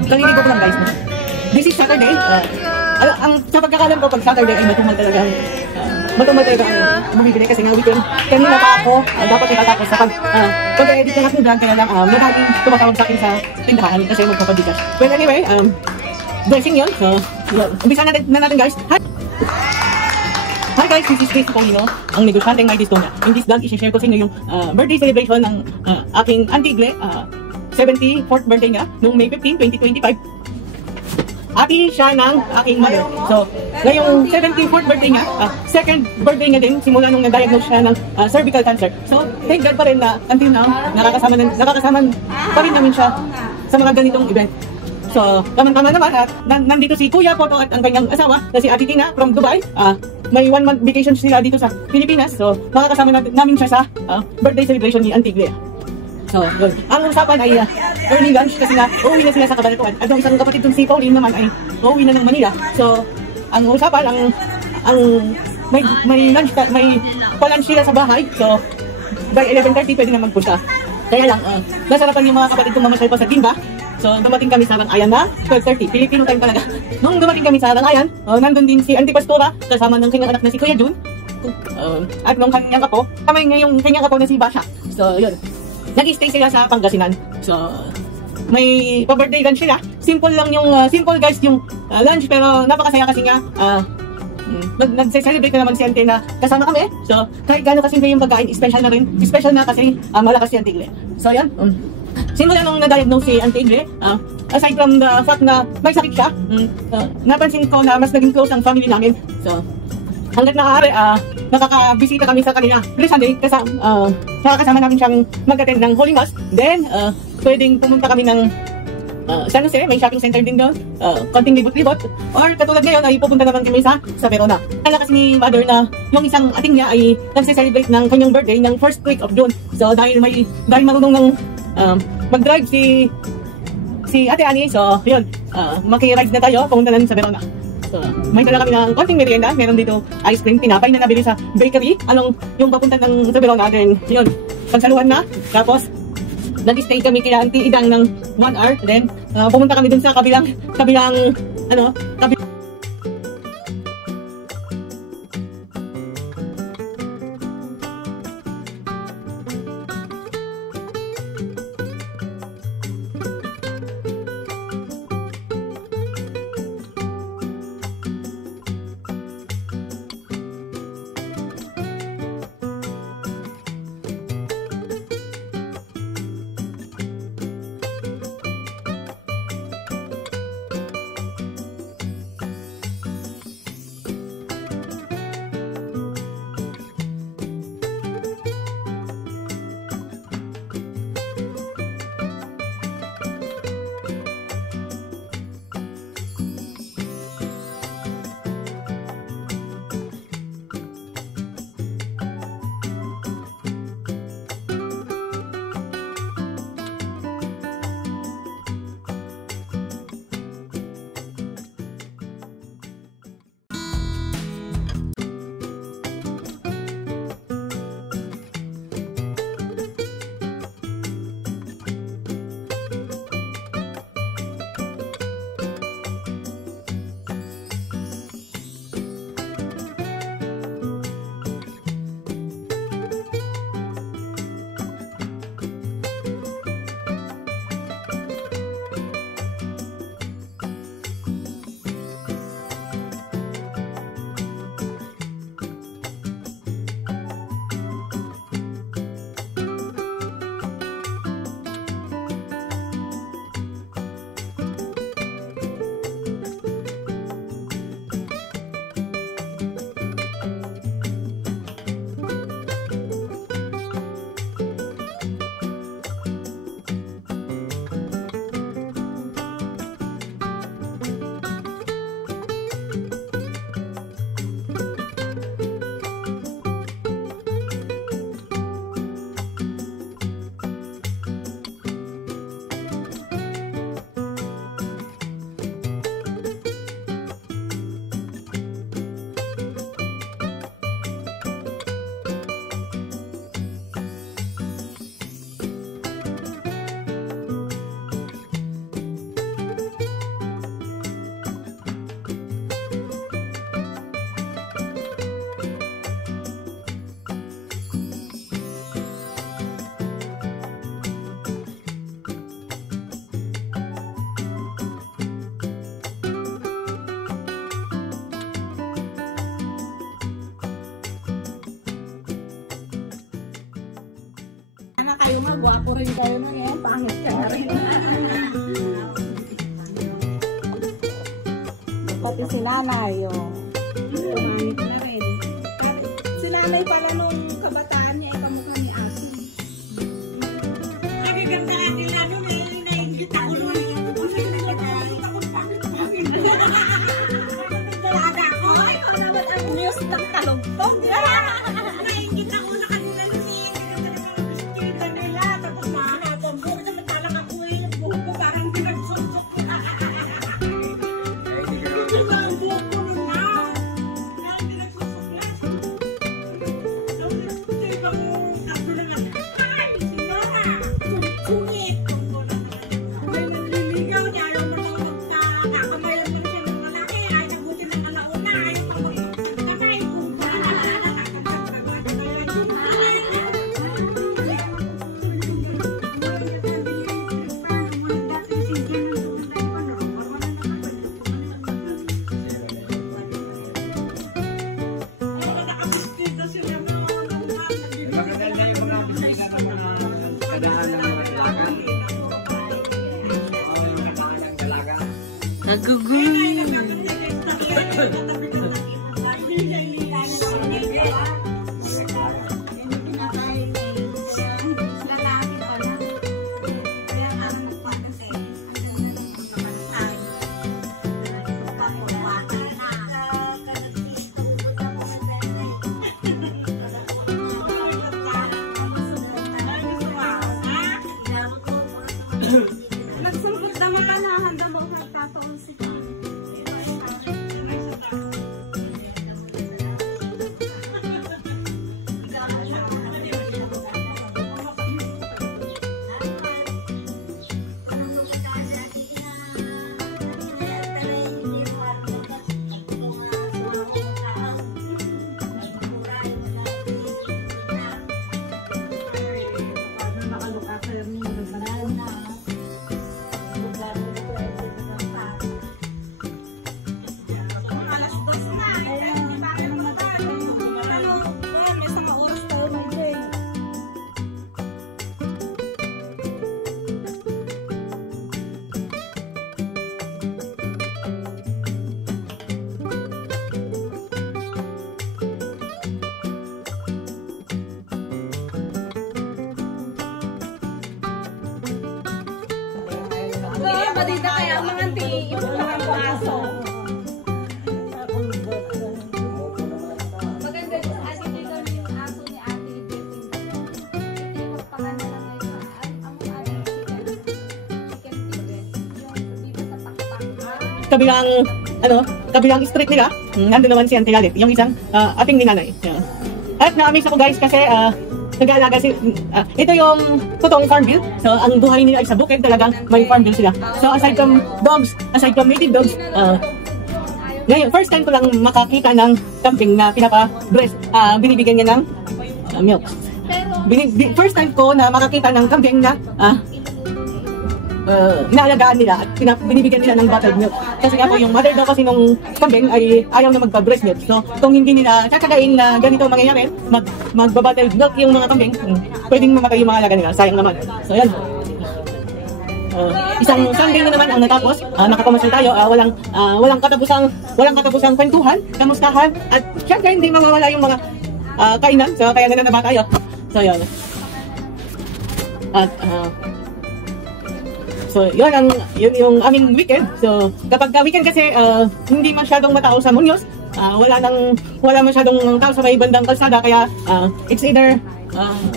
kaliligo ko lang guys. This is Saturday. Ang sa pagkakalam ko pag Saturday ay matumal talaga ang bumibili kasi nga weekend. Kanina pa ako, dapat itatapos sa pag-edit ng aking vlog, kaya lang maraming tumatawag sa akin sa tindahan kasi magpapadigas. Well anyway, blessing yun. So, umpisa na natin guys. Hi guys, this is Grace Paulino, ang negosyanteng may Distonia. In this vlog, i-share ko sa inyo yung birthday celebration ng aking Auntie Gle, 74th birthday niya, noong May 15, 2025. Ati siya ng aking mother. So, ngayong 74th birthday niya, second birthday niya din, simula nung na-diagnose siya ng cervical cancer. So, thank God pa rin na until now, nakakasama pa rin namin siya sa mga ganitong event. So, tama-tama naman at nandito si Kuya Poto at ang kanyang asawa na si Ate Tina from Dubai. May 1 month vacation sila dito sa Pilipinas. So, makakasama namin siya sa birthday celebration ni Auntie Gle. So, yun. Ang usapan ay early lunch kasi nga uuwi na sila sa Cabanatuan. At yung isang kapatid kong si Pauline naman ay uuwi na ng Manila. So, ang usapan, may lunch, may pa-lunch sila sa bahay. So, by 11:30 pwede na magpunta. Kaya lang, nasarapan yung mga kapatid kong mamasyal pa sa Timba. So, dumating kami sa Rangayan na 12:30. Filipino time talaga. Nung dumating kami sa Rangayan, nandun din si Auntie Pastora kasama ng kanyang anak na si Kuya Jun. At nung kanyang kapo, kami ngayong kanyang kapo na si Basha. So, yun. Nag-stay sila sa Pangasinan. So, may pa-birthday lunch sila. Simple lang yung, simple guys yung lunch pero napakasaya kasi nga, nag-celebrate na naman si Auntie na kasama kami. So, kahit gano'n kasi yung pagkain, special na rin. Special na kasi malakas si Auntie Gle. So, yan. Simula nung na-diagnose si Auntie Gle, aside from the fact na may sakit siya, napansin ko na mas naging close ang family namin. So, hanggat maaari, nakakabisita kami sa kanila every Sunday kasi nakakasama namin siyang mag-attend ng Holy Mass. Then, pwedeng pumunta kami ng San Jose, may shopping center din doon, konting libot-libot. Or katulad ngayon ay pupunta naman kami sa Verona. Kala kasi ni Mother na yung isang ating niya ay nagse-celebrate ng kanyang birthday ng first week of June. So, dahil marunong ng mag-drive si Ate Annie, so yun, maki-ride na tayo, pumunta na sa Verona. So, may dala kami ng konting merienda. Meron dito ice cream, tinapay na nabili sa bakery. Yung papunta ng Verona. Then, yun, pagsaluhan na. Tapos, nag-stay kami kila Auntie Idang ng 1 hour. Then, pumunta kami dun sa kabilang kayo magwapo rin kayo na yan. Pangit ka na rin. Pati si nanay, oh. Pangit na rin. Si nanay pala nung kabataan niya, kamukha ni Ate. Nagaganda Ate Lano, nainggit ako nun. Talaga ako. Ay, ang news ng talugtog. Nainggit ako na kanila nun eh. Kita nila. Tapos nakakapang buhok. Samantalang ako eh. Buhok ko parang pinagsusok. Ang buhok ko nila. Parang pinagsusok lang. Ay, signora. Sungit. May nagliligaw niya. Ayaw mo nang magkakamayan lang siya ng malaki. Ay, nabuti ng alauna. Ayaw pa magkamay. Nagsulpot naman ka na, handa mo magtataon si Madida kaya ang mga yung mga aso. Maganda yung ate dito yung aso ni ate. Ito yung magpakanda lang ngayon. Ang ate chicken fingers. Yung dito sa pakpak. Kabilang street nila, nandun naman si Auntie Lalit, yung isang ating ninanay. At na-amaze ako guys kasi nag-aalaga ito yung totoong farmville. So, ang buhay nila ay sa bukid, talagang may farmville sila. So, aside from native dogs, ngayon, first time ko lang makakita ng kambing na pinapa-breast, binibigyan niya ng milk. First time ko na makakita ng kambing na inaalagaan nila at binibigyan nila ng bottled milk. Kasi nga po yung mother daw kasi nung kambing ay ayaw na magpa-breast milk. So kung hindi nila tsakagain na ganito mangyayari, magba-bottled milk yung mga kambing, pwedeng mamatay yung mga alaga nila. Sayang naman. So yan. Isang Sunday na naman ang natapos. Nakapamasyal tayo. Walang katapusang kwentuhan, kamustahan, at syempre hindi mawawala yung mga kainan. So kaya nananaba tayo. So yan. At so, yun yung aming weekend. So, kapag weekend kasi hindi masyadong matao sa Muñoz, wala masyadong tao sa may bandang kalsada, kaya it's either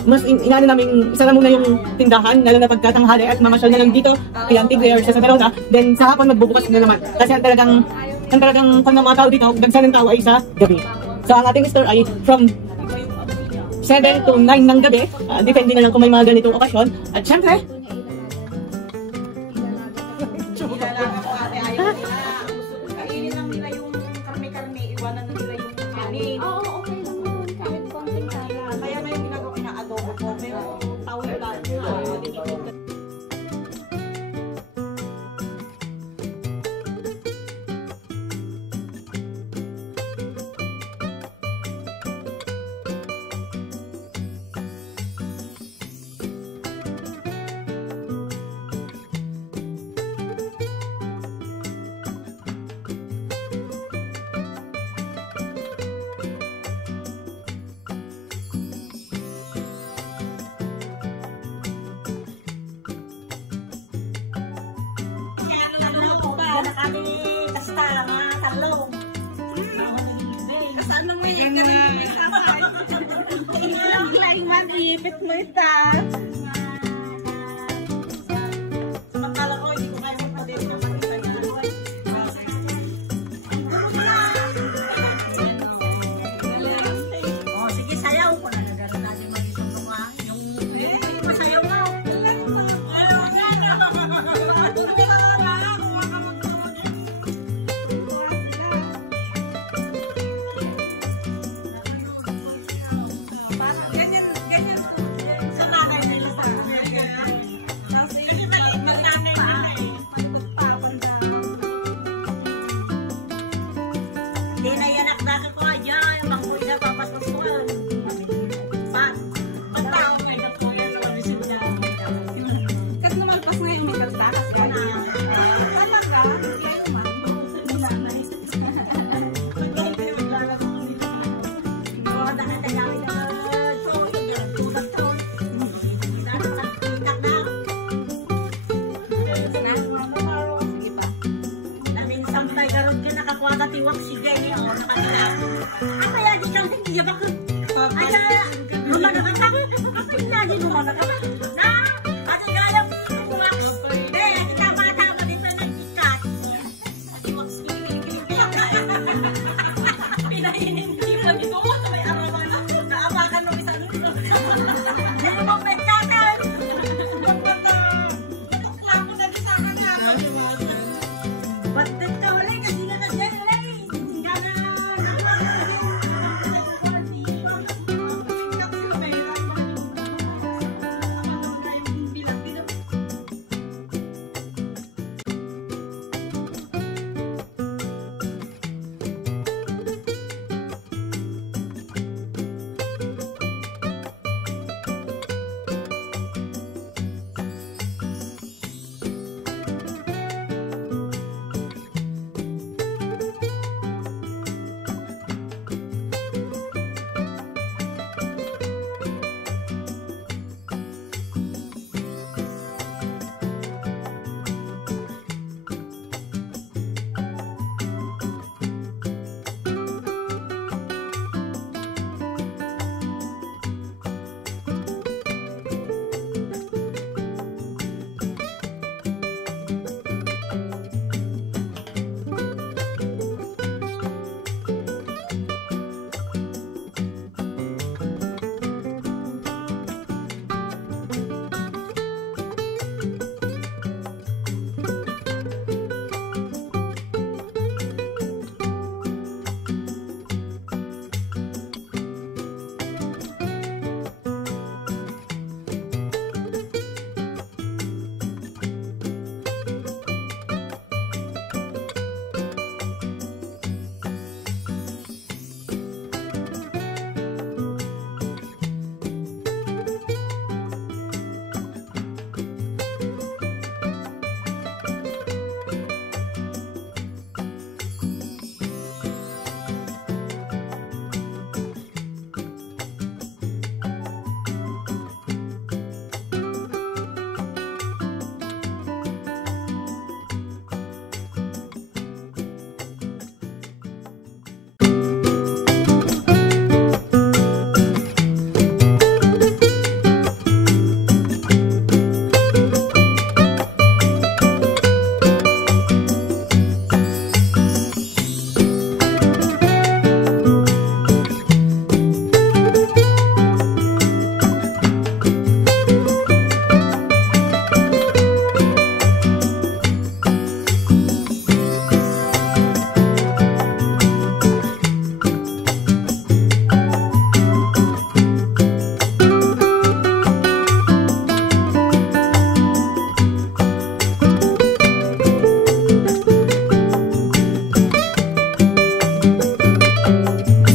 mas inaano namin, isa na muna yung tindahan, lalo na pagkatanghali, at mamasyal na lang dito kay Auntie Claire sa Santa Rosa, then sa hapon magbubukas na naman. Kasi ang talagang kung mga tao dito, dagsa ng tao ay sa gabi. So, ang ating store ay from 7 to 9 ng gabi, depende na lang kung may mga ganitong okasyon. At syempre, kainin lang nila yung karne-karne, iwanan na nila yung kanin. Oo, okay lang yun. Kahit konting kaya. Kaya may ginagawa na adobo ko. Pero tawag lang. Bakit mo ita? Samantala ko, hindi ko kaya magpalit ng kanisa niya. Oh, sige, sayaw ko na. Nagala natin mag-isang mga. Yung masayaw mo. Tiwak si Jenny o nakatila. Apa ya di kang hindi ba ko? Ay rumah na ka. Apa lagi rumah na ka? Na, ada gaya tiwak. Kita mata di sana ikat. Tiwak si pinainin tiwak ito mo sa may arawan na. Naapakan mo isa dito. Hindi mo pekatan. Tukla mo na sa kanya. Ba't ka wala kasi na kasi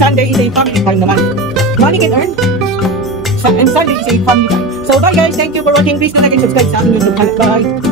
Sunday is a family time naman. Money can earn. And Sunday is a family time. So bye guys. Thank you for watching. Please do like and subscribe sa aking YouTube channel. Bye.